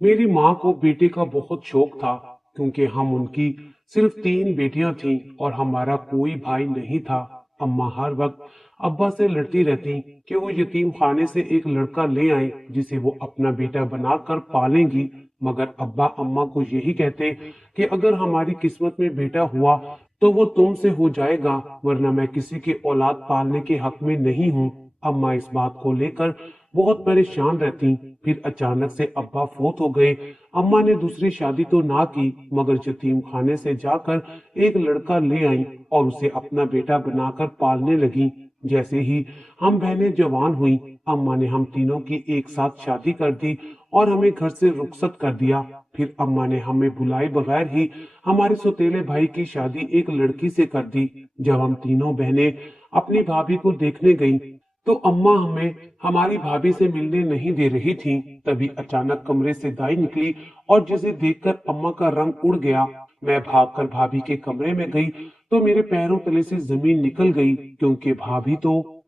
मेरी माँ को बेटे का बहुत शौक था, क्योंकि हम उनकी सिर्फ 3 बेटियां थीं और हमारा कोई भाई नहीं था। अम्मा हर वक्त अब्बा से लड़ती रहती कि वो यतीम खाने से एक लड़का ले आए जिसे वो अपना बेटा बनाकर पालेंगी। मगर अब्बा अम्मा को यही कहते कि अगर हमारी किस्मत में बेटा हुआ तो वो तुमसे हो जाएगा, वरना मैं किसी की औलाद पालने के हक में नहीं हूँ। अम्मा इस बात को लेकर बहुत परेशान रहती। फिर अचानक से अब्बा फोत हो गए। अम्मा ने दूसरी शादी तो ना की, मगर यतीम खाने से जाकर एक लड़का ले आई और उसे अपना बेटा बनाकर पालने लगी। जैसे ही हम बहनें जवान हुई, अम्मा ने हम तीनों की एक साथ शादी कर दी और हमें घर से रुखसत कर दिया। फिर अम्मा ने हमें बुलाए बगैर ही हमारे सौतेले भाई की शादी एक लड़की से कर दी। जब हम तीनों बहनें अपनी भाभी को देखने गईं, तो अम्मा हमें हमारी भाभी से मिलने नहीं दे रही थीं। तभी अचानक कमरे से दाई निकली और जिसे देखकर अम्मा का रंग उड़ गया। मैं भागकर भाभी के कमरे में गई तो मेरे पैरों तले से जमीन निकल गई, क्योंकि भाभी तो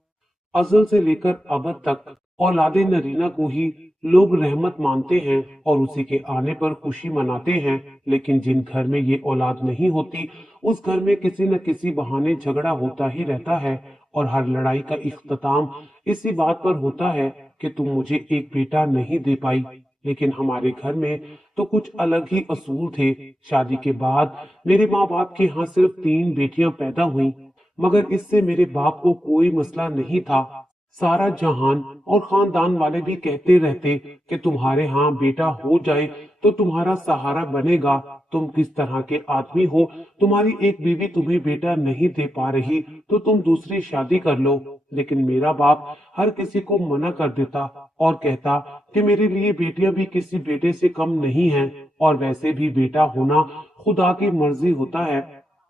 अज़ल से लेकर अबद तक औलादे नरीना को ही लोग रहमत मानते हैं और उसी के आने पर खुशी मनाते हैं। लेकिन जिन घर में ये औलाद नहीं होती, उस घर में किसी न किसी बहाने झगड़ा होता ही रहता है और हर लड़ाई का इख्तिताम इसी बात पर होता है कि तुम मुझे एक बेटा नहीं दे पाई। लेकिन हमारे घर में तो कुछ अलग ही असूल थे। शादी के बाद मेरे माँ बाप के यहाँ सिर्फ 3 बेटियां पैदा हुई, मगर इससे मेरे बाप को कोई मसला नहीं था। सारा जहान और खानदान वाले भी कहते रहते कि तुम्हारे यहाँ बेटा हो जाए तो तुम्हारा सहारा बनेगा। तुम किस तरह के आदमी हो, तुम्हारी एक बीवी तुम्हें बेटा नहीं दे पा रही तो तुम दूसरी शादी कर लो। लेकिन मेरा बाप हर किसी को मना कर देता और कहता कि मेरे लिए बेटियां भी किसी बेटे से कम नहीं हैं, और वैसे भी बेटा होना खुदा की मर्जी होता है।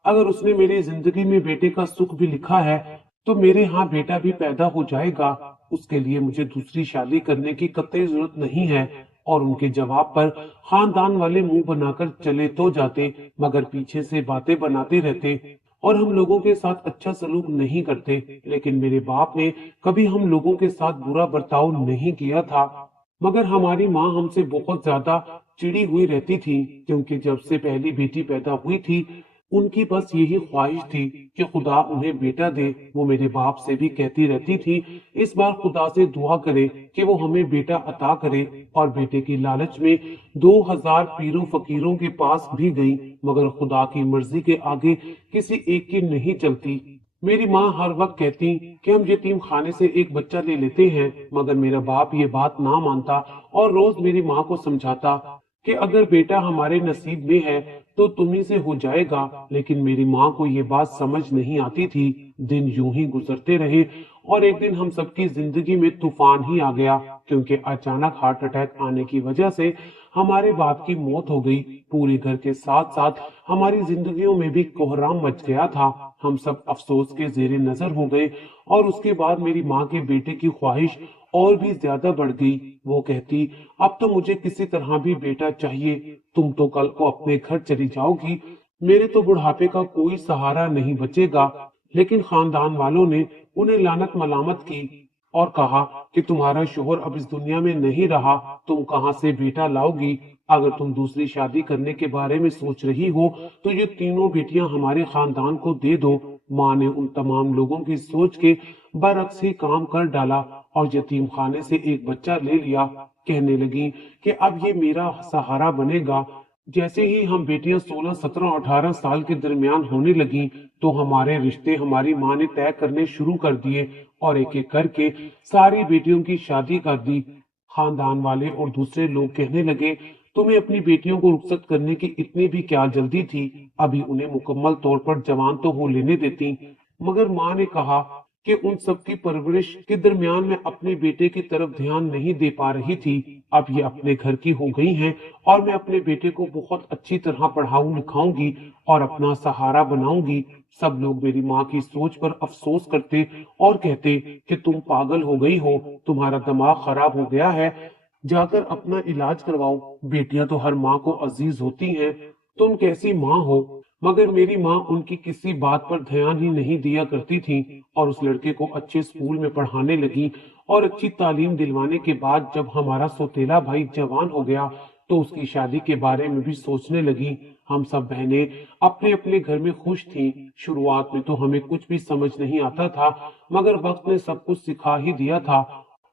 अगर उसने मेरी जिंदगी में बेटे का सुख भी लिखा है तो मेरे यहाँ बेटा भी पैदा हो जाएगा। उसके लिए मुझे दूसरी शादी करने की कतई जरूरत नहीं है। और उनके जवाब पर खानदान वाले मुंह बनाकर चले तो जाते, मगर पीछे से बातें बनाते रहते और हम लोगों के साथ अच्छा सलूक नहीं करते। लेकिन मेरे बाप ने कभी हम लोगों के साथ बुरा बर्ताव नहीं किया था। मगर हमारी माँ हमसे बहुत ज्यादा चिड़ी हुई रहती थी, क्योंकि जब से पहली बेटी पैदा हुई थी उनकी बस यही ख्वाहिश थी कि खुदा उन्हें बेटा दे। वो मेरे बाप से भी कहती रहती थी इस बार खुदा से दुआ करे कि वो हमें बेटा अता करे। और बेटे की लालच में 2000 पीरों फकीरों के पास भी गई, मगर खुदा की मर्जी के आगे किसी एक की नहीं चलती। मेरी माँ हर वक्त कहती कि हम यतीम खाने से एक बच्चा ले लेते हैं, मगर मेरा बाप ये बात ना मानता और रोज मेरी माँ को समझाता कि अगर बेटा हमारे नसीब में है तो तुम्ही से हो जाएगा। लेकिन मेरी माँ को ये बात समझ नहीं आती थी। दिन यूं ही गुजरते रहे और एक दिन हम सबकी जिंदगी में तूफान ही आ गया, क्योंकि अचानक हार्ट अटैक आने की वजह से हमारे बाप की मौत हो गई। पूरे घर के साथ साथ हमारी जिंदगियों में भी कोहराम मच गया था। हम सब अफसोस के जेरे नजर हो गए और उसके बाद मेरी माँ के बेटे की ख्वाहिश और भी ज्यादा बढ़ गई। वो कहती अब तो मुझे किसी तरह भी बेटा चाहिए। तुम तो कल को अपने घर चली जाओगी, मेरे तो बुढ़ापे का कोई सहारा नहीं बचेगा। लेकिन खानदान वालों ने उन्हें लानत मलामत की और कहा कि तुम्हारा शोहर अब इस दुनिया में नहीं रहा, तुम कहाँ से बेटा लाओगी। अगर तुम दूसरी शादी करने के बारे में सोच रही हो तो ये तीनों बेटियां हमारे खानदान को दे दो। माँ ने उन तमाम लोगों की सोच के बरअक्स ही काम कर डाला और यतीम खाने से एक बच्चा ले लिया। कहने लगी कि अब ये मेरा सहारा बनेगा। जैसे ही हम बेटियां 16, 17, 18 साल के दरमियान होने लगी तो हमारे रिश्ते हमारी माँ ने तय करने शुरू कर दिए और एक एक करके सारी बेटियों की शादी कर दी। खानदान वाले और दूसरे लोग कहने लगे तुम्हें अपनी बेटियों को रुखसत करने की इतनी भी क्या जल्दी थी, अभी उन्हें मुकम्मल तौर पर जवान तो हो लेने देती। मगर माँ ने कहा कि उन सब की परवरिश के दरमियान मैं अपने बेटे की तरफ ध्यान नहीं दे पा रही थी। अब ये अपने घर की हो गई हैं और मैं अपने बेटे को बहुत अच्छी तरह पढ़ाऊं लिखाऊंगी और अपना सहारा बनाऊंगी। सब लोग मेरी माँ की सोच पर अफसोस करते और कहते कि तुम पागल हो गई हो, तुम्हारा दिमाग खराब हो गया है, जाकर अपना इलाज करवाओ। बेटियां तो हर माँ को अजीज होती हैं, तुम कैसी माँ हो। मगर मेरी माँ उनकी किसी बात पर ध्यान ही नहीं दिया करती थी और उस लड़के को अच्छे स्कूल में पढ़ाने लगी। और अच्छी तालीम दिलवाने के बाद जब हमारा सौतेला भाई जवान हो गया तो उसकी शादी के बारे में भी सोचने लगी। हम सब बहनें अपने अपने घर में खुश थीं। शुरुआत में तो हमें कुछ भी समझ नहीं आता था, मगर वक्त ने सब कुछ सिखा ही दिया था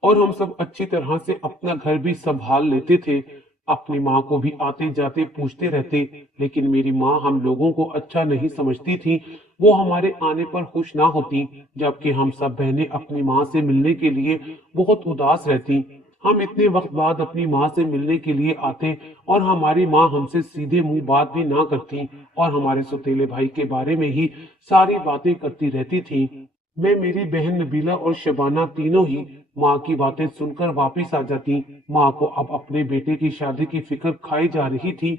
और हम सब अच्छी तरह से अपना घर भी संभाल लेते थे। अपनी माँ को भी आते जाते पूछते रहते, लेकिन मेरी माँ हम लोगों को अच्छा नहीं समझती थी। वो हमारे आने पर खुश ना होती, जबकि हम सब बहनें अपनी माँ से मिलने के लिए बहुत उदास रहती। हम इतने वक्त बाद अपनी माँ से मिलने के लिए आते और हमारी माँ हमसे सीधे मुंह बात भी ना करती और हमारे सौतेले भाई के बारे में ही सारी बातें करती रहती थी। मैं, मेरी बहन नबीला और शबाना तीनों ही माँ की बातें सुनकर वापिस आ जाती। माँ को अब अपने बेटे की शादी की फिक्र खाई जा रही थी।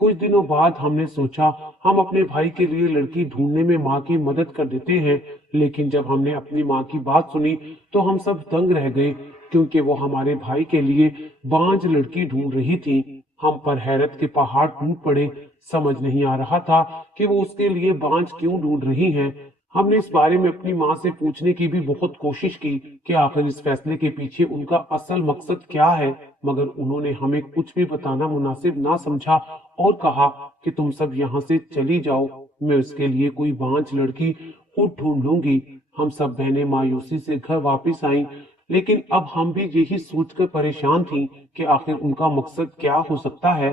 कुछ दिनों बाद हमने सोचा हम अपने भाई के लिए लड़की ढूंढने में माँ की मदद कर देते हैं, लेकिन जब हमने अपनी माँ की बात सुनी तो हम सब दंग रह गए, क्योंकि वो हमारे भाई के लिए बांझ लड़की ढूंढ रही थी। हम पर हैरत के पहाड़ टूट पड़े। समझ नहीं आ रहा था कि वो उसके लिए बांझ क्यों ढूंढ रही हैं। हमने इस बारे में अपनी माँ से पूछने की भी बहुत कोशिश की कि आखिर इस फैसले के पीछे उनका असल मकसद क्या है, मगर उन्होंने हमें कुछ भी बताना मुनासिब ना समझा और कहा कि तुम सब यहाँ से चली जाओ, मैं उसके लिए कोई बांझ लड़की खुद ढूंढ लूंगी। हम सब बहनें मायूसी से घर वापस आईं, लेकिन अब हम भी यही सोचकर परेशान थीं कि आखिर उनका मकसद क्या हो सकता है।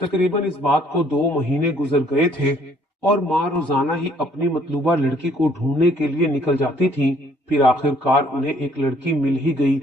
तकरीबन इस बात को 2 महीने गुजर गए थे और माँ रोजाना ही अपनी मतलूबा लड़की को ढूंढने के लिए निकल जाती थी। फिर आखिरकार उन्हें एक लड़की मिल ही गई।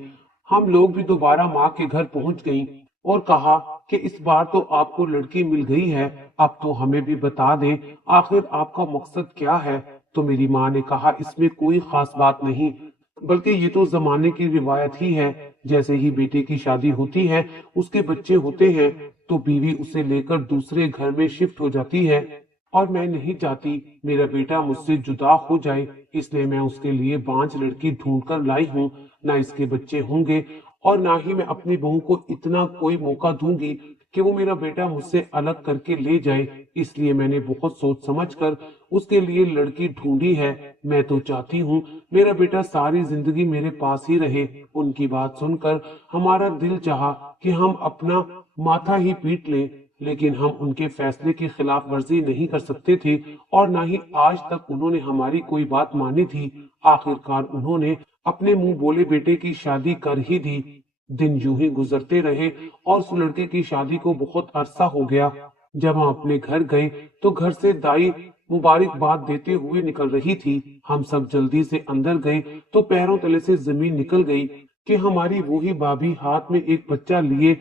हम लोग भी दोबारा माँ के घर पहुंच गईं और कहा कि इस बार तो आपको लड़की मिल गई है, अब तो हमें भी बता दें आखिर आपका मकसद क्या है। तो मेरी माँ ने कहा, इसमें कोई खास बात नहीं, बल्कि ये तो जमाने की रिवायत ही है। जैसे ही बेटे की शादी होती है, उसके बच्चे होते हैं, तो बीवी उसे लेकर दूसरे घर में शिफ्ट हो जाती है और मैं नहीं चाहती मेरा बेटा मुझसे जुदा हो जाए, इसलिए मैं उसके लिए बांझ लड़की ढूंढ कर लाई हूँ। ना इसके बच्चे होंगे और ना ही मैं अपनी बहू को इतना कोई मौका दूंगी कि वो मेरा बेटा मुझसे अलग करके ले जाए। इसलिए मैंने बहुत सोच समझ कर उसके लिए लड़की ढूंढी है। मैं तो चाहती हूँ मेरा बेटा सारी जिंदगी मेरे पास ही रहे। उनकी बात सुनकर हमारा दिल चाहा कि हम अपना माथा ही पीट लें, लेकिन हम उनके फैसले की खिलाफ वर्जी नहीं कर सकते थे और ना ही आज तक उन्होंने हमारी कोई बात मानी थी। आखिरकार उन्होंने अपने मुंह बोले बेटे की शादी कर ही दी। दिन यूं ही गुजरते रहे और उस लड़के की शादी को बहुत अरसा हो गया। जब हम अपने घर गए तो घर से दाई मुबारकबाद देते हुए निकल रही थी। हम सब जल्दी से अंदर गए तो पैरों तले से जमीन निकल गई कि हमारी वही भाभी हाथ में एक बच्चा लिए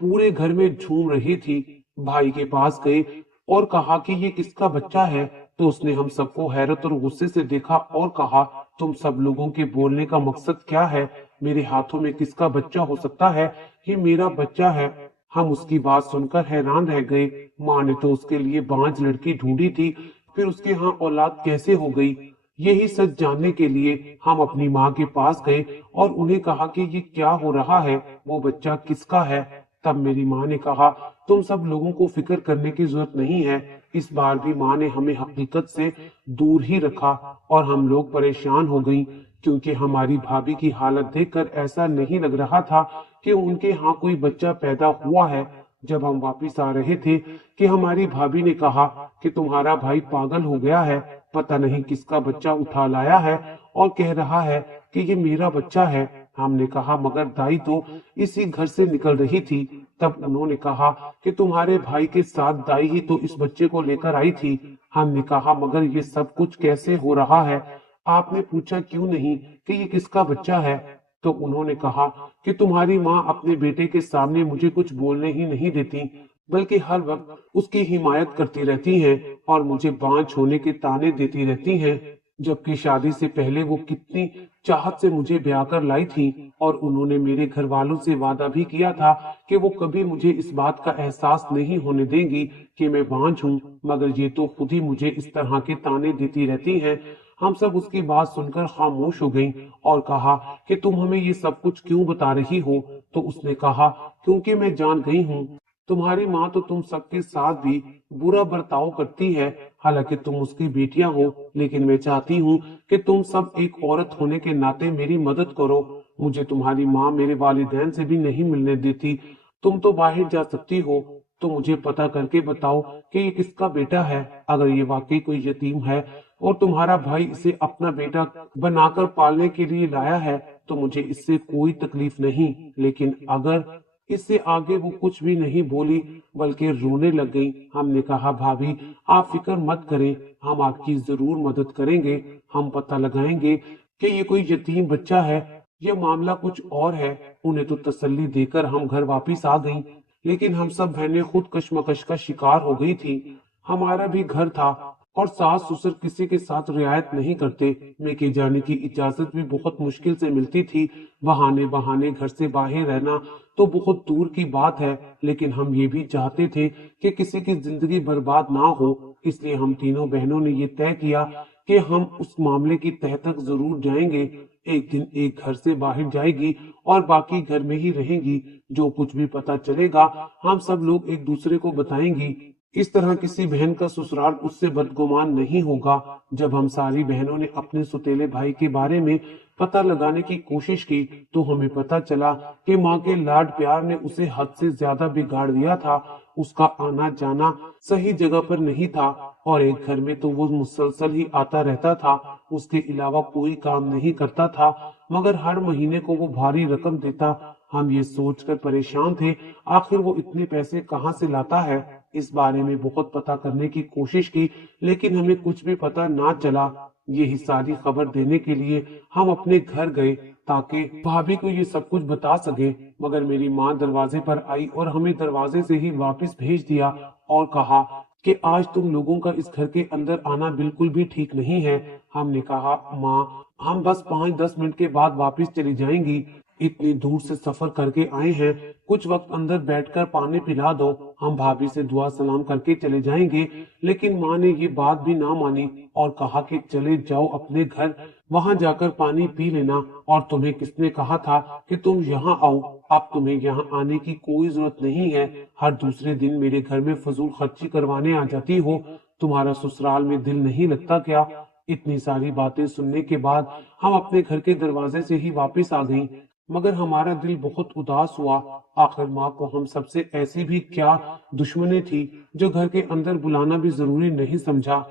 पूरे घर में झूम रही थी। भाई के पास गए और कहा कि ये किसका बच्चा है, तो उसने हम सबको हैरत और गुस्से से देखा और कहा, तुम सब लोगों के बोलने का मकसद क्या है? मेरे हाथों में किसका बच्चा हो सकता है? ये मेरा बच्चा है। हम उसकी बात सुनकर हैरान रह गए। माँ ने तो उसके लिए बांझ लड़की ढूंढी थी, फिर उसके यहाँ औलाद कैसे हो गई? यही सच जानने के लिए हम अपनी माँ के पास गए और उन्हें कहा कि ये क्या हो रहा है, वो बच्चा किसका है? तब मेरी माँ ने कहा, तुम सब लोगों को फिक्र करने की जरूरत नहीं है। इस बार भी माँ ने हमें हकीकत से दूर ही रखा और हम लोग परेशान हो गईं, क्योंकि हमारी भाभी की हालत देखकर ऐसा नहीं लग रहा था कि उनके यहाँ कोई बच्चा पैदा हुआ है। जब हम वापिस आ रहे थे कि हमारी भाभी ने कहा कि तुम्हारा भाई पागल हो गया है, पता नहीं किसका बच्चा उठा लाया है और कह रहा है कि ये मेरा बच्चा है। हमने कहा, मगर दाई तो इसी घर से निकल रही थी। तब उन्होंने कहा कि तुम्हारे भाई के साथ दाई ही तो इस बच्चे को लेकर आई थी। हमने कहा, मगर ये सब कुछ कैसे हो रहा है? आपने पूछा क्यों नहीं कि ये किसका बच्चा है? तो उन्होंने कहा कि तुम्हारी माँ अपने बेटे के सामने मुझे कुछ बोलने ही नहीं देती, बल्कि हर वक्त उसकी हिमायत करती रहती हैं और मुझे बांझ होने के ताने देती रहती हैं, जबकि शादी से पहले वो कितनी चाहत से मुझे ब्याह कर लाई थी और उन्होंने मेरे घर वालों से वादा भी किया था कि वो कभी मुझे इस बात का एहसास नहीं होने देंगी कि मैं बांझ हूँ, मगर ये तो खुद ही मुझे इस तरह के ताने देती रहती हैं। हम सब उसकी बात सुनकर खामोश हो गईं और कहा कि तुम हमें ये सब कुछ क्यों बता रही हो? तो उसने कहा, क्योंकि मैं जान गई हूँ तुम्हारी माँ तो तुम सबके साथ भी बुरा बर्ताव करती है। हालांकि तुम उसकी बेटियां हो, लेकिन मैं चाहती हूँ कि तुम सब एक औरत होने के नाते मेरी मदद करो। मुझे तुम्हारी माँ मेरे वालिदैन से भी नहीं मिलने देती, तुम तो बाहर जा सकती हो, तो मुझे पता करके बताओ कि ये किसका बेटा है। अगर ये वाकई कोई यतीम है और तुम्हारा भाई इसे अपना बेटा बनाकर पालने के लिए लाया है, तो मुझे इससे कोई तकलीफ नहीं। लेकिन अगर इससे आगे वो कुछ भी नहीं बोली, बल्कि रोने लग गई। हमने कहा, भाभी आप फिक्र मत करें, हम आपकी जरूर मदद करेंगे। हम पता लगाएंगे कि ये कोई यतीम बच्चा है, ये मामला कुछ और है। उन्हें तो तसल्ली देकर हम घर वापस आ गईं, लेकिन हम सब बहनें खुद कश्मकश का शिकार हो गई थी। हमारा भी घर था और सास ससुर किसी के साथ रियायत नहीं करते। मेके जाने की इजाजत भी बहुत मुश्किल से मिलती थी। बहाने बहाने घर से बाहर रहना तो बहुत दूर की बात है, लेकिन हम ये भी चाहते थे कि किसी की जिंदगी बर्बाद ना हो। इसलिए हम तीनों बहनों ने ये तय किया कि हम उस मामले की तह तक जरूर जाएंगे। एक दिन एक घर से बाहर जाएगी और बाकी घर में ही रहेंगी। जो कुछ भी पता चलेगा हम सब लोग एक दूसरे को बताएंगी। इस तरह किसी बहन का ससुराल उससे बदगुमान नहीं होगा। जब हम सारी बहनों ने अपने सौतेले भाई के बारे में पता लगाने की कोशिश की, तो हमें पता चला कि माँ के लाड प्यार ने उसे हद से ज्यादा बिगाड़ दिया था। उसका आना जाना सही जगह पर नहीं था और एक घर में तो वो मुसलसल ही आता रहता था। उसके अलावा कोई काम नहीं करता था, मगर हर महीने को वो भारी रकम देता। हम ये सोचकर परेशान थे, आखिर वो इतने पैसे कहाँ से लाता है। इस बारे में बहुत पता करने की कोशिश की, लेकिन हमें कुछ भी पता ना चला। यही सारी खबर देने के लिए हम अपने घर गए ताकि भाभी को ये सब कुछ बता सके। मगर मेरी माँ दरवाजे पर आई और हमें दरवाजे से ही वापस भेज दिया और कहा कि आज तुम लोगों का इस घर के अंदर आना बिल्कुल भी ठीक नहीं है। हमने कहा, माँ हम बस 5-10 मिनट के बाद वापस चली जाएंगी। इतनी दूर से सफर करके आए हैं, कुछ वक्त अंदर बैठकर पानी पिला दो, हम भाभी से दुआ सलाम करके चले जाएंगे। लेकिन माँ ने ये बात भी ना मानी और कहा कि चले जाओ अपने घर, वहां जाकर पानी पी लेना। और तुम्हें किसने कहा था कि तुम यहाँ आओ? अब तुम्हें यहाँ आने की कोई जरूरत नहीं है। हर दूसरे दिन मेरे घर में फजूल खर्ची करवाने आ जाती हो। तुम्हारा ससुराल में दिल नहीं लगता क्या? इतनी सारी बातें सुनने के बाद हम अपने घर के दरवाजे से ही वापस आ गईं। मगर हमारा दिल बहुत उदास हुआ। आखिर माँ को हम सबसे ऐसी भी क्या दुश्मनी थी जो घर के अंदर बुलाना भी जरूरी नहीं समझा।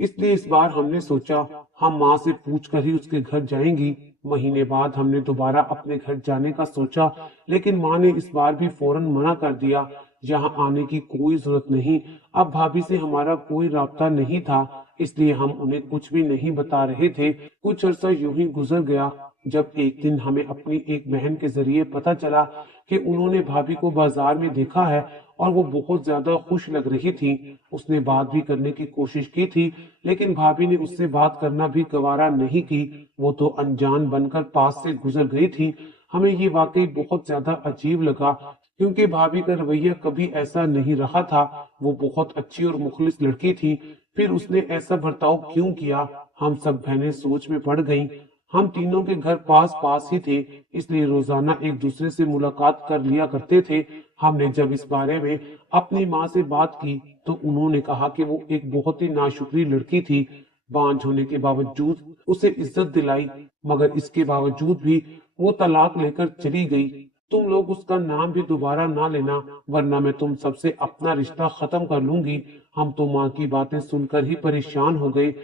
इसलिए इस बार हमने सोचा हम माँ से पूछ कर ही उसके घर जाएंगी। महीने बाद हमने दोबारा अपने घर जाने का सोचा, लेकिन माँ ने इस बार भी फौरन मना कर दिया। यहाँ आने की कोई जरूरत नहीं। अब भाभी से हमारा कोई राब्ता नहीं था, इसलिए हम उन्हें कुछ भी नहीं बता रहे थे। कुछ अरसा यूं ही गुजर गया, जब एक दिन हमें अपनी एक बहन के जरिए पता चला कि उन्होंने भाभी को बाजार में देखा है और वो बहुत ज्यादा खुश लग रही थी। उसने बात भी करने की कोशिश की थी, लेकिन भाभी ने उससे बात करना भी गवारा नहीं की। वो तो अनजान बनकर पास से गुजर गई थी। हमें ये वाकई बहुत ज्यादा अजीब लगा, क्योंकि भाभी का रवैया कभी ऐसा नहीं रहा था। वो बहुत अच्छी और मुखलिस लड़की थी, फिर उसने ऐसा बर्ताव क्यों किया? हम सब बहनें सोच में पड़ गईं। हम तीनों के घर पास पास ही थे, इसलिए रोजाना एक दूसरे से मुलाकात कर लिया करते थे। हमने जब इस बारे में अपनी माँ से बात की, तो उन्होंने कहा कि वो एक बहुत ही नाशुक्री लड़की थी। बांझ होने के बावजूद उसे इज्जत दिलाई, मगर इसके बावजूद भी वो तलाक लेकर चली गई। तुम लोग उसका नाम भी दोबारा ना लेना, वरना मैं तुम सबसे अपना रिश्ता खत्म कर लूंगी। हम तो माँ की बातें सुनकर ही परेशान हो गए।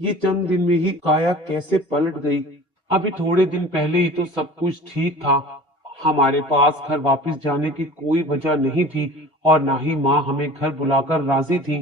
ये चंद दिन में ही काया कैसे पलट गई। अभी थोड़े दिन पहले ही तो सब कुछ ठीक था। हमारे पास घर वापस जाने की कोई वजह नहीं थी और ना ही माँ हमें घर बुलाकर राजी थी।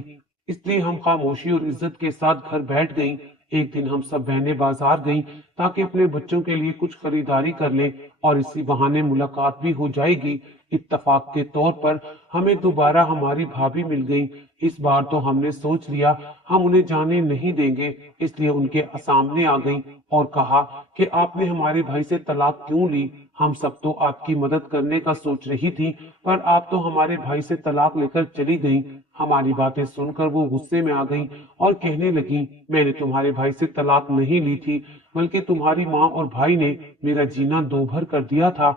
इसलिए हम खामोशी और इज्जत के साथ घर बैठ गईं। एक दिन हम सब बहनें बाजार गईं ताकि अपने बच्चों के लिए कुछ खरीदारी कर लें और इसी बहाने मुलाकात भी हो जाएगी। इत्तेफाक के तौर पर हमें दोबारा हमारी भाभी मिल गई। इस बार तो हमने सोच लिया हम उन्हें जाने नहीं देंगे, इसलिए उनके सामने आ गई और कहा कि आपने हमारे भाई से तलाक क्यों ली? हम सब तो आपकी मदद करने का सोच रही थी, पर आप तो हमारे भाई से तलाक लेकर चली गई। हमारी बातें सुनकर वो गुस्से में आ गई और कहने लगी, मैंने तुम्हारे भाई से तलाक नहीं ली थी, बल्कि तुम्हारी माँ और भाई ने मेरा जीना दोभर कर दिया था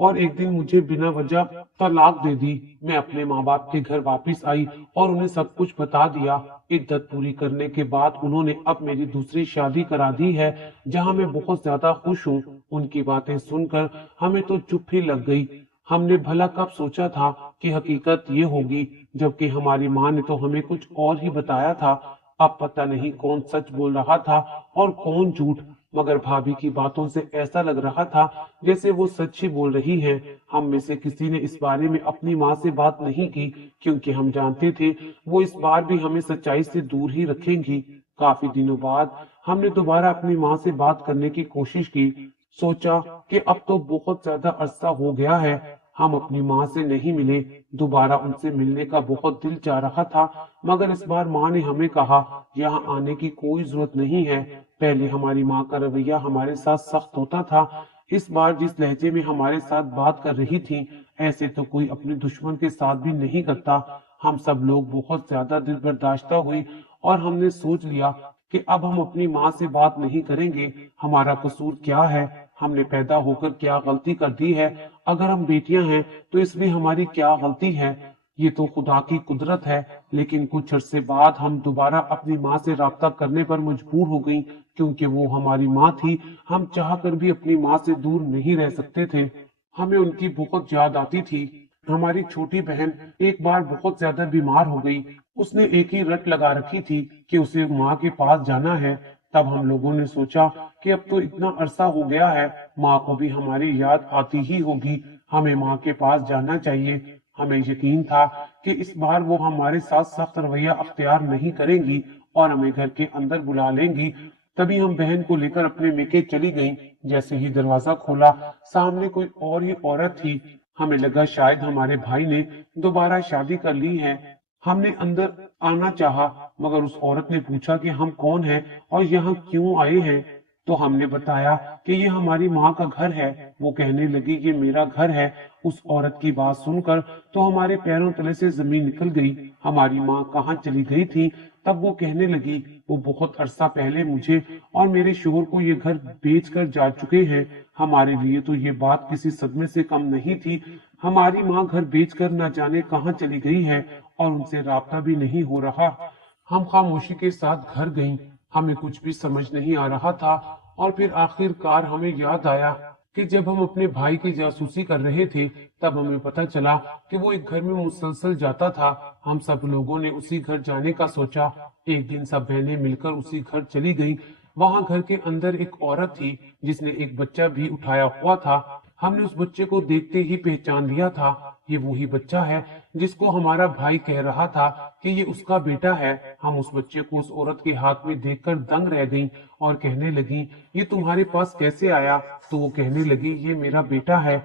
और एक दिन मुझे बिना वजह तलाक दे दी। मैं अपने माँ बाप के घर वापस आई और उन्हें सब कुछ बता दिया। इद्दत पूरी करने के बाद उन्होंने अब मेरी दूसरी शादी करा दी है, जहाँ मैं बहुत ज्यादा खुश हूँ। उनकी बातें सुनकर हमें तो चुप ही लग गई। ہم نے بھلا کب سوچا تھا کہ حقیقت یہ ہوگی، جبکہ ہماری ماں نے تو ہمیں کچھ اور ہی بتایا تھا۔ اب پتہ نہیں کون سچ بول رہا تھا اور کون جھوٹ، مگر بھابھی کی باتوں سے ایسا لگ رہا تھا جیسے وہ سچ ہی بول رہی ہیں۔ ہم میں سے کسی نے اس بارے میں اپنی ماں سے بات نہیں کی، کیونکہ ہم جانتے تھے وہ اس بار بھی ہمیں سچائی سے دور ہی رکھیں گی۔ کافی دنوں بعد ہم نے دوبارہ اپنی ماں سے بات کرنے کی کوشش کی۔ سوچا کہ اب تو بہت زیادہ عرصہ ہو گیا ہے ہم اپنی ماں سے نہیں ملے۔ دوبارہ ان سے ملنے کا بہت دل چاہ رہا تھا، مگر اس بار ماں نے ہمیں کہا یہاں آنے کی کوئی ضرورت نہیں ہے۔ پہلے ہماری ماں کا رویہ ہمارے ساتھ سخت ہوتا تھا، اس بار جس لہجے میں ہمارے ساتھ بات کر رہی تھی ایسے تو کوئی اپنے دشمن کے ساتھ بھی نہیں کرتا۔ ہم سب لوگ بہت زیادہ دل برداشتہ ہوئی اور ہم نے سوچ لیا کہ اب ہم اپنی ماں سے بات نہیں کریں گے۔ ہمارا قصور کیا ہے؟ ہم نے پیدا ہو کر کیا غلطی کر دی ہے؟ اگر ہم بیٹیاں ہیں تو اس میں ہماری کیا غلطی ہے؟ یہ تو خدا کی قدرت ہے۔ لیکن کچھ عرصے بعد ہم دوبارہ اپنی ماں سے رابطہ کرنے پر مجبور ہو گئیں، کیونکہ وہ ہماری ماں تھی۔ ہم چاہ کر بھی اپنی ماں سے دور نہیں رہ سکتے تھے۔ ہمیں ان کی بہت یاد آتی تھی۔ ہماری چھوٹی بہن ایک بار بہت زیادہ بیمار ہو گئی۔ اس نے ایک ہی رٹ لگا رکھی تھی کہ اسے ماں کے پاس جانا ہے۔ تب ہم لوگوں نے سوچا کہ اب تو اتنا عرصہ ہو گیا ہے، ماں کو بھی ہماری یاد آتی ہی ہوگی، ہمیں ماں کے پاس جانا چاہیے۔ ہمیں یقین تھا کہ اس بار وہ ہمارے ساتھ سخت رویہ اختیار نہیں کریں گی اور ہمیں گھر کے اندر بلا لیں گی۔ تبھی ہم بہن کو لے کر اپنے میکے چلی گئیں۔ جیسے ہی دروازہ کھولا سامنے کوئی اور ہی عورت تھی۔ ہمیں لگا شاید ہمارے بھائی نے دوبارہ شادی کر لی ہے۔ ہم نے اندر آنا چاہا، مگر اس عورت نے پوچھا کہ ہم کون ہیں اور یہاں کیوں آئے ہیں۔ تو ہم نے بتایا کہ یہ ہماری ماں کا گھر ہے۔ وہ کہنے لگی یہ میرا گھر ہے۔ اس عورت کی بات سن کر تو ہمارے پیروں تلے سے زمین نکل گئی۔ ہماری ماں کہاں چلی گئی تھی؟ تب وہ کہنے لگی وہ بہت عرصہ پہلے مجھے اور میرے شوہر کو یہ گھر بیچ کر جا چکے ہیں۔ ہمارے لیے تو یہ بات کسی صدمے سے کم نہیں تھی۔ ہماری ماں گھر بیچ کر نہ جانے کہاں چلی گئی ہے اور ان سے رابطہ بھی نہیں ہو رہا۔ ہم خاموشی کے ساتھ گھر گئیں۔ ہمیں کچھ بھی سمجھ نہیں آ رہا تھا، اور پھر آخر کار ہمیں یاد آیا کہ جب ہم اپنے بھائی کی جاسوسی کر رہے تھے تب ہمیں پتہ چلا کہ وہ ایک گھر میں مسلسل جاتا تھا۔ ہم سب لوگوں نے اسی گھر جانے کا سوچا۔ ایک دن سب بہنیں مل کر اسی گھر چلی گئیں۔ وہاں گھر کے اندر ایک عورت تھی جس نے ایک بچہ بھی اٹھایا ہوا تھا۔ ہم نے اس بچے کو دیکھتے ہی پہچان لیا تھا، یہ وہی بچہ ہے جس کو ہمارا بھائی کہہ رہا تھا کہ یہ اس کا بیٹا ہے۔ ہم اس بچے کو اس عورت کے ہاتھ میں دیکھ کر دنگ رہ گئیں اور کہنے لگیں یہ تمہارے پاس کیسے آیا؟ تو وہ کہنے لگی یہ میرا بیٹا ہے۔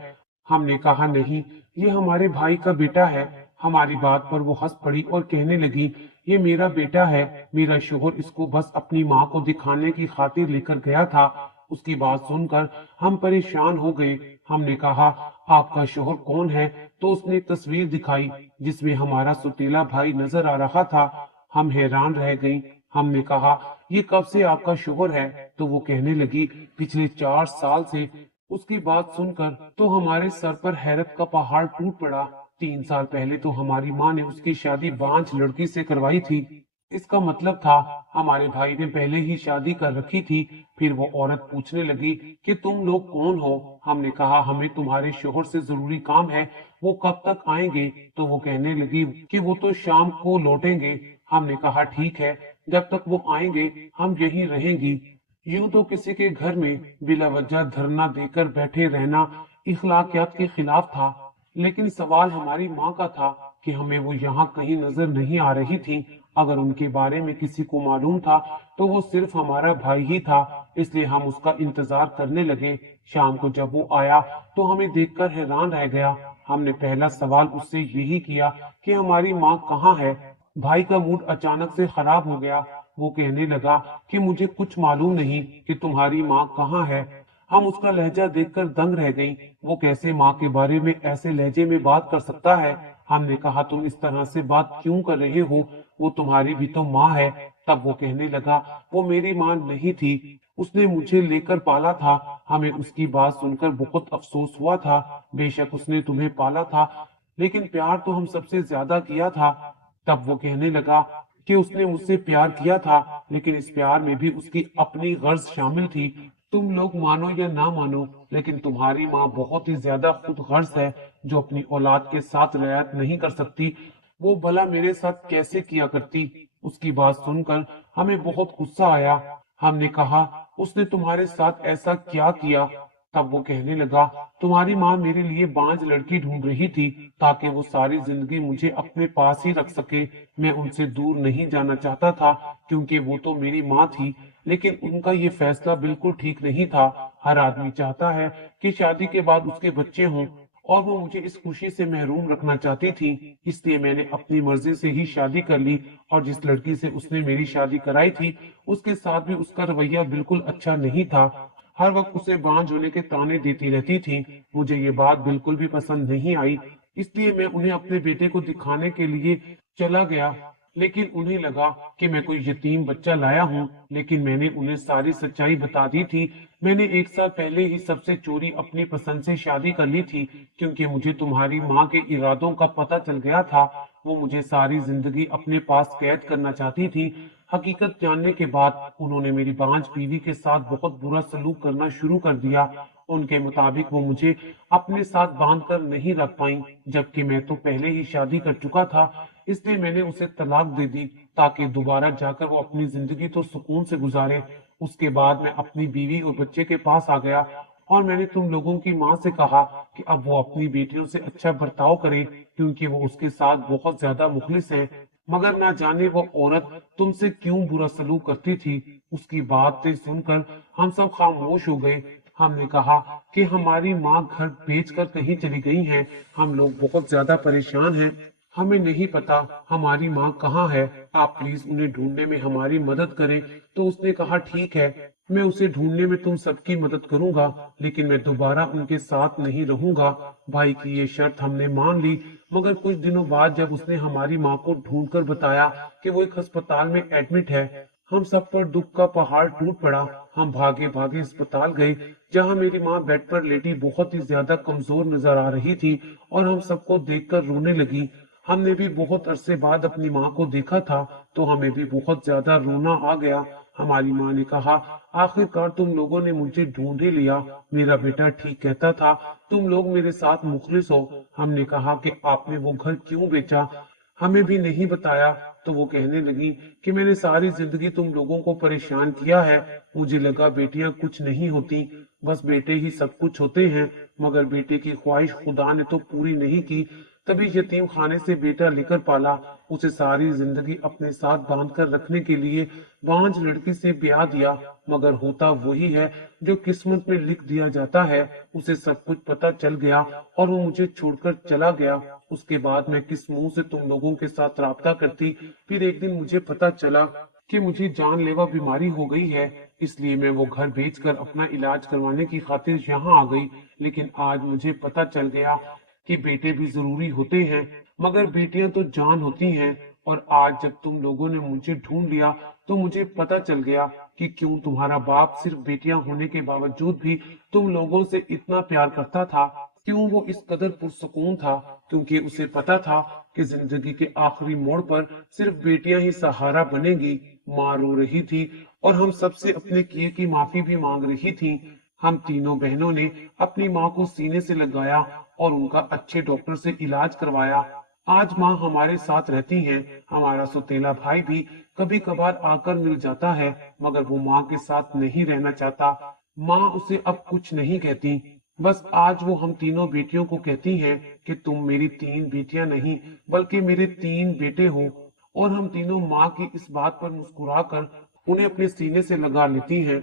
ہم نے کہا نہیں، یہ ہمارے بھائی کا بیٹا ہے۔ ہماری بات پر وہ ہنس پڑی اور کہنے لگی یہ میرا بیٹا ہے، میرا شوہر اس کو بس اپنی ماں کو دکھانے کی خاطر لے کر گیا تھا۔ اس کی بات سن کر ہم پریشان ہو گئے۔ ہم نے کہا آپ کا شوہر کون ہے؟ تو اس نے ایک تصویر دکھائی جس میں ہمارا سوتیلا بھائی نظر آ رہا تھا۔ ہم حیران رہ گئیں۔ ہم نے کہا یہ کب سے آپ کا شوہر ہے؟ تو وہ کہنے لگی پچھلے 4 سال سے۔ اس کی بات سن کر تو ہمارے سر پر حیرت کا پہاڑ ٹوٹ پڑا۔ 3 سال پہلے تو ہماری ماں نے اس کی شادی بانجھ لڑکی سے کروائی تھی۔ اس کا مطلب تھا ہمارے بھائی نے پہلے ہی شادی کر رکھی تھی۔ پھر وہ عورت پوچھنے لگی کہ تم لوگ کون ہو؟ ہم نے کہا ہمیں تمہارے شوہر سے ضروری کام ہے، وہ کب تک آئیں گے؟ تو وہ کہنے لگی کہ وہ تو شام کو لوٹیں گے۔ ہم نے کہا ٹھیک ہے، جب تک وہ آئیں گے ہم یہیں رہیں گی۔ یوں تو کسی کے گھر میں بلا وجہ دھرنا دے کر بیٹھے رہنا اخلاقیات کے خلاف تھا، لیکن سوال ہماری ماں کا تھا کہ ہمیں وہ یہاں کہیں نظر نہیں آ رہی تھی۔ اگر ان کے بارے میں کسی کو معلوم تھا تو وہ صرف ہمارا بھائی ہی تھا، اس لیے ہم اس کا انتظار کرنے لگے۔ شام کو جب وہ آیا تو ہمیں دیکھ کر حیران رہ گیا۔ ہم نے پہلا سوال اس سے یہی کیا کہ ہماری ماں کہاں ہے؟ بھائی کا موڈ اچانک سے خراب ہو گیا۔ وہ کہنے لگا کہ مجھے کچھ معلوم نہیں کہ تمہاری ماں کہاں ہے۔ ہم اس کا لہجہ دیکھ کر دنگ رہ گئیں۔ وہ کیسے ماں کے بارے میں ایسے لہجے میں بات کر سکتا ہے؟ ہم نے کہا تم اس طرح سے بات کیوں کر رہے ہو؟ وہ تمہاری بھی تو ماں ہے۔ تب وہ کہنے لگا وہ میری ماں نہیں تھی، اس نے مجھے لے کر پالا تھا۔ ہمیں اس کی بات سن کر بہت افسوس ہوا تھا۔ بے شک اس نے تمہیں پالا تھا، لیکن پیار تو ہم سب سے زیادہ کیا تھا۔ تب وہ کہنے لگا کہ اس نے مجھ سے پیار کیا تھا، لیکن اس پیار میں بھی اس کی اپنی غرض شامل تھی۔ तुम लोग मानो या ना मानो, लेकिन तुम्हारी माँ बहुत ही ज्यादा खुद गर्ज है, जो अपनी औलाद के साथ रियायत नहीं कर सकती। वो भला मेरे साथ कैसे किया करती। उसकी बात सुनकर हमें बहुत गुस्सा आया। हमने कहा, उसने तुम्हारे साथ ऐसा क्या किया। तब वो कहने लगा, तुम्हारी माँ मेरे लिए बांझ लड़की ढूंढ रही थी, ताकि वो सारी जिंदगी मुझे अपने पास ही रख सके। मैं उनसे दूर नहीं जाना चाहता था, क्योंकि वो तो मेरी माँ थी। लेकिन उनका ये फैसला बिल्कुल ठीक नहीं था। हर आदमी चाहता है कि शादी के बाद उसके बच्चे हों, और वो मुझे इस खुशी से महरूम रखना चाहती थी। इसलिए मैंने अपनी मर्जी से ही शादी कर ली, और जिस लड़की से उसने मेरी शादी कराई थी, उसके साथ भी उसका रवैया बिल्कुल अच्छा नहीं था। हर वक्त उसे बांझ होने के ताने देती रहती थी। मुझे ये बात बिल्कुल भी पसंद नहीं आई। इसलिए मैं उन्हें अपने बेटे को दिखाने के लिए चला गया। लेकिन उन्हें लगा कि मैं कोई यतीम बच्चा लाया हूँ। लेकिन मैंने उन्हें सारी सच्चाई बता दी थी। मैंने 1 साल पहले ही सबसे चोरी अपनी पसंद से शादी कर ली थी, क्योंकि मुझे तुम्हारी माँ के इरादों का पता चल गया था। वो मुझे सारी जिंदगी अपने पास कैद करना चाहती थी। हकीकत जानने के बाद उन्होंने मेरी बांझ बीवी के साथ बहुत बुरा सलूक करना शुरू कर दिया। उनके मुताबिक वो मुझे अपने साथ बांध कर नहीं रख पाई, जबकि मैं तो पहले ही शादी कर चुका था। इसलिए मैंने उसे तलाक दे दी, ताकि दोबारा जाकर वो अपनी जिंदगी तो सुकून से गुजारे। उसके बाद मैं अपनी बीवी और बच्चे के पास आ गया, और मैंने तुम लोगों की माँ से कहा कि अब वो अपनी बेटियों से अच्छा बर्ताव करे, क्योंकि वो उसके साथ बहुत ज्यादा मुखलिस है। मगर ना जाने वो औरत तुमसे क्यों बुरा सलूक करती थी। उसकी बातें सुनकर हम सब खामोश हो गए। हमने कहा कि हमारी माँ घर बेचकर कहीं चली गई हैं। हम लोग बहुत ज्यादा परेशान हैं। हमें नहीं पता हमारी माँ कहाँ है। आप प्लीज उन्हें ढूंढने में हमारी मदद करें। तो उसने कहा, ठीक है, मैं उसे ढूंढने में तुम सबकी मदद करूंगा, लेकिन मैं दोबारा उनके साथ नहीं रहूंगा। भाई की ये शर्त हमने मान ली। मगर कुछ दिनों बाद जब उसने हमारी माँ को ढूंढकर बताया कि वो एक अस्पताल में एडमिट है, हम सब पर दुख का पहाड़ टूट पड़ा। हम भागे भागे अस्पताल गए, जहाँ मेरी माँ बेड पर लेटी बहुत ही ज्यादा कमजोर नजर आ रही थी, और हम सबको देखकर रोने लगी। हमने भी बहुत अरसे बाद अपनी माँ को देखा था, तो हमें भी बहुत ज्यादा रोना आ गया। हमारी माँ ने कहा, आखिरकार तुम लोगों ने मुझे ढूंढ ही लिया। मेरा बेटा ठीक कहता था, तुम लोग मेरे साथ मुखलिस हो। हमने कहा कि आपने वो घर क्यों बेचा, हमें भी नहीं बताया। तो वो कहने लगी कि मैंने सारी जिंदगी तुम लोगों को परेशान किया है। मुझे लगा बेटियां कुछ नहीं होती, बस बेटे ही सब कुछ होते हैं। मगर बेटे की ख्वाहिश खुदा ने तो पूरी नहीं की। तभी यतीम खाने से बेटा लेकर पाला। उसे सारी जिंदगी अपने साथ बांध कर रखने के लिए बांझ लड़की से ब्याह दिया। मगर होता वही है जो किस्मत में लिख दिया जाता है। उसे सब कुछ पता चल गया, और वो मुझे छोड़कर चला गया। उसके बाद मैं किस मुंह से तुम लोगों के साथ राब्ता करती। फिर एक दिन मुझे पता चला कि मुझे जानलेवा बीमारी हो गई है। इसलिए मैं वो घर बेचकर अपना इलाज करवाने की खातिर यहाँ आ गई। लेकिन आज मुझे पता चल गया कि बेटे भी जरूरी होते हैं, मगर बेटियां तो जान होती हैं। और आज जब तुम लोगों ने मुझे ढूंढ लिया, तो मुझे पता चल गया कि क्यों तुम्हारा बाप सिर्फ बेटियां होने के बावजूद भी तुम लोगों से इतना प्यार करता था। क्यों वो इस कदर पुरसुकून था, क्योंकि उसे पता था कि जिंदगी के आखिरी मोड़ पर सिर्फ बेटियां ही सहारा बनेगी। माँ रो रही थी, और हम सबसे अपने किए की माफी भी मांग रही थी। हम तीनों बहनों ने अपनी माँ को सीने से लगाया, और उनका अच्छे डॉक्टर से इलाज करवाया। आज माँ हमारे साथ रहती हैं। हमारा सौतेला भाई भी कभी कभार आकर मिल जाता है, मगर वो माँ के साथ नहीं रहना चाहता। माँ उसे अब कुछ नहीं कहती। बस आज वो हम तीनों बेटियों को कहती हैं कि तुम मेरी 3 बेटियां नहीं, बल्कि मेरे 3 बेटे हो। और हम तीनों माँ की इस बात पर मुस्कुराकर उन्हें अपने सीने से लगा लेती हैं।